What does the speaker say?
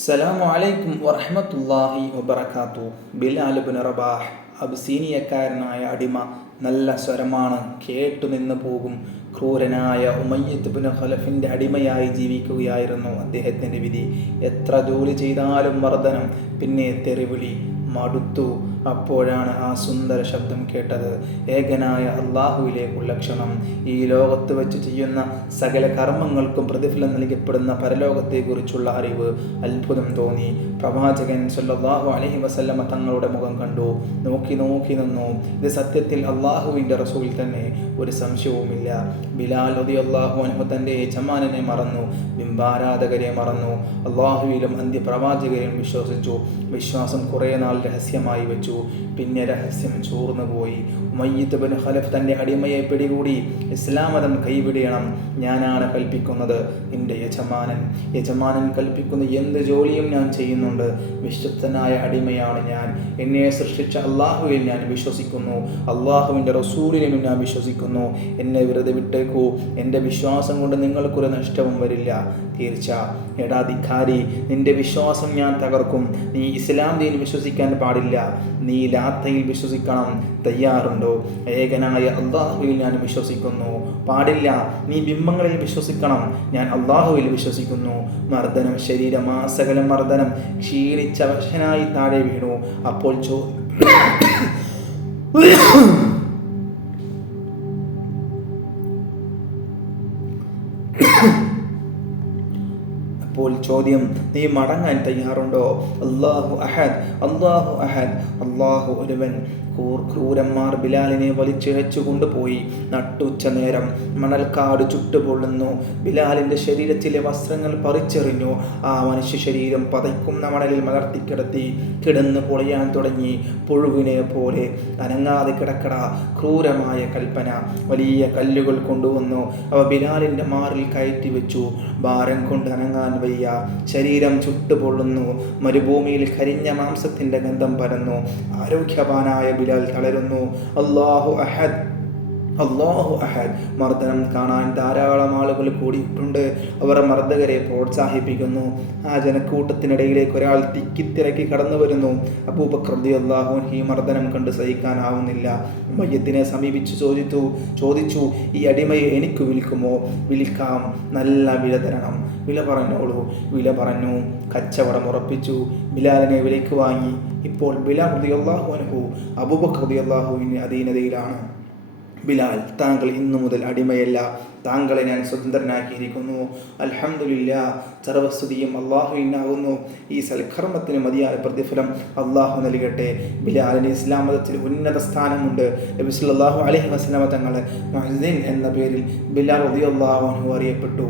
അസ്സലാമു അലൈക്കും വറഹ്മത്തുള്ളാഹി വബറകാതുഹു. ബിലാൽ ഇബ്നു റബാഹ്, അബ്സീനിയക്കാരനായ അടിമ. നല്ല സ്വരമാണ്, കേട്ടുനിന്ന് പോകും. ക്രൂരനായ ഉമയ്യത്ത് ഇബ്നു ഖലഫിൻ്റെ അടിമയായി ജീവിക്കുകയായിരുന്നു അദ്ദേഹത്തിൻ്റെ വിധി. എത്ര ജോലി ചെയ്താലും മർദ്ദനം, പിന്നെ തെറിവിളി. മടുത്തു. അപ്പോഴാണ് ആ സുന്ദര ശബ്ദം കേട്ടത്. ഏകനായ അള്ളാഹുവിലേക്കുള്ള ക്ഷണം. ഈ ലോകത്ത് വെച്ച് ചെയ്യുന്ന സകല കർമ്മങ്ങൾക്കും പ്രതിഫലം നൽകപ്പെടുന്ന പരലോകത്തെക്കുറിച്ചുള്ള അറിവ്. അത്ഭുതം തോന്നി. പ്രവാചകൻ സല്ലല്ലാഹു അലൈഹി വസല്ലമ തങ്ങളുടെ മുഖം കണ്ടു. നോക്കി നിന്നു. ഇത് സത്യത്തിൽ അള്ളാഹുവിൻ്റെ റസൂൽ തന്നെ, ഒരു സംശയവുമില്ല. ബിലാൽ റളിയല്ലാഹു അൻഹു തൻ്റെ യജമാനനെ മറന്നു, ബിംബാരാധകരെ മറന്നു, അള്ളാഹുവിലും അന്ത്യപ്രവാചകരെയും വിശ്വസിച്ചു. വിശ്വാസം കുറേ നാൾ രഹസ്യമായി വെച്ചു. പിന്നെ രഹസ്യം ചോർന്നുപോയി. ഉമയ്യത്ത് ഇബ്നു ഖലഫ് തൻ്റെ അടിമയെ പിടികൂടി. ഇസ്ലാം മതം കൈവിടണം, ഞാനാണ് കൽപ്പിക്കുന്നത്. എൻ്റെ യജമാനൻ കൽപ്പിക്കുന്ന എന്ത് ജോലിയും ഞാൻ ചെയ്യുന്നുണ്ട്. വിശ്വസ്തനായ അടിമയാണ് ഞാൻ. എന്നെ സൃഷ്ടിച്ച അള്ളാഹുവിൽ ഞാൻ വിശ്വസിക്കുന്നു, അള്ളാഹുവിൻ്റെ റസൂലിലും ഞാൻ വിശ്വസിക്കുന്നു. എന്നെ വെറുതെ വിട്ടേക്കൂ. എൻ്റെ വിശ്വാസം കൊണ്ട് നിങ്ങൾക്കൊരു നഷ്ടവും വരില്ല. തീർച്ച. എടാ ധിക്കാരി, നിന്റെ വിശ്വാസം ഞാൻ തകർക്കും. നീ ഇസ്ലാം ദീൻ വിശ്വസിക്കാൻ പാടില്ല. നീ ലാത്തയിൽ വിശ്വസിക്കണം. തയ്യാറുണ്ടോ? ഏകനായ അള്ളാഹുവിൽ ഞാൻ വിശ്വസിക്കുന്നു. പാടില്ല. നീ ബിംബങ്ങളിൽ വിശ്വസിക്കണം. ഞാൻ അള്ളാഹുവിൽ വിശ്വസിക്കുന്നു. മർദ്ദനം, ശരീരമാസകലം മർദ്ദനം. ക്ഷീണിച്ച വശനായി താഴെ വീണു. അപ്പോൾ ചോദ്യം, നീ മടങ്ങാൻ തയ്യാറുണ്ടോ? അല്ലാഹു അഹദ്, അല്ലാഹു അഹദ്. അല്ലാഹു ഒരുവൻ. ക്രൂരന്മാർ ബിലാലിനെ വലിച്ചിഴച്ചു കൊണ്ടുപോയി. നട്ടുച്ച നേരം മണൽക്കാട് ചുട്ടുപൊള്ളുന്നു. ബിലാലിൻ്റെ ശരീരത്തിലെ വസ്ത്രങ്ങൾ പറിച്ചെറിഞ്ഞു. ആ മനുഷ്യ ശരീരം പതയ്ക്കുന്ന മണലിൽ മലർത്തിക്കിടത്തി. കിടന്ന് പൊളയാൻ തുടങ്ങി. പുഴുവിനെ പോലെ അനങ്ങാതെ കിടക്കട. ക്രൂരമായ കൽപ്പന. വലിയ കല്ലുകൾ കൊണ്ടുവന്നു. അവ ബിലാലിൻ്റെ മാറിൽ കയറ്റി വെച്ചു. ഭാരം കൊണ്ട് അനങ്ങാൻ വയ്യ. ശരീരം ചുട്ടുപൊള്ളുന്നു. മരുഭൂമിയിൽ കരിഞ്ഞ മാംസത്തിൻ്റെ ഗന്ധം പരന്നു. ആരോഗ്യവാനായ ബിലാൽ തളരുന്നു. അല്ലാഹു അഹദ്, അല്ലാഹു അഹദ്. മർദ്ദനം കാണാൻ ധാരാളം ആളുകൾ കൂടിയിട്ടുണ്ട്. അവർ മർദ്ദകരെ പ്രോത്സാഹിപ്പിക്കുന്നു. ആ ജനക്കൂട്ടത്തിനിടയിലേക്ക് ഒരാൾ തിക്കിത്തിരക്കി കടന്നു വരുന്നു. അബൂബക്കർ റളിയല്ലാഹു അൻഹു ഈ മർദ്ദനം കണ്ട് സഹിക്കാനാവുന്നില്ല. ഉമയ്യത്തിനെ സമീപിച്ച് ചോദിച്ചു, ഈ അടിമയെ എനിക്ക് വിൽക്കുമോ? വിൽക്കാം, നല്ല വില തരണം. വില പറഞ്ഞോളൂ. വില പറഞ്ഞു. കച്ചവടം ഉറപ്പിച്ചു. ബിലാലിനെ വിലയ്ക്ക് വാങ്ങി. ഇപ്പോൾ ബിലാൽ റളിയല്ലാഹു അൻഹു അബൂബക്കർ റളിയല്ലാഹുവിൻ്റെ അധീനതയിലാണ്. ബിലാൽ, താങ്കൾ ഇന്നു മുതൽ അടിമയല്ല. താങ്കളെ ഞാൻ സ്വതന്ത്രനാക്കിയിരിക്കുന്നു. അൽഹംദുലില്ലാഹ്. സർവസ്തുതിയും അള്ളാഹുവിനാകുന്നു. ഈ സൽക്കർമ്മത്തിന് മതിയായ പ്രതിഫലം അള്ളാഹു നൽകട്ടെ. ബിലാലിന് ഇസ്ലാം മതത്തിൽ ഉന്നത സ്ഥാനമുണ്ട്. നബി സല്ലല്ലാഹു അലൈഹി വസല്ലമ തങ്ങൾ മുഅ്സിൻ എന്ന പേരിൽ ബിലാൽ റളിയല്ലാഹു അൻഹു അറിയപ്പെട്ടു.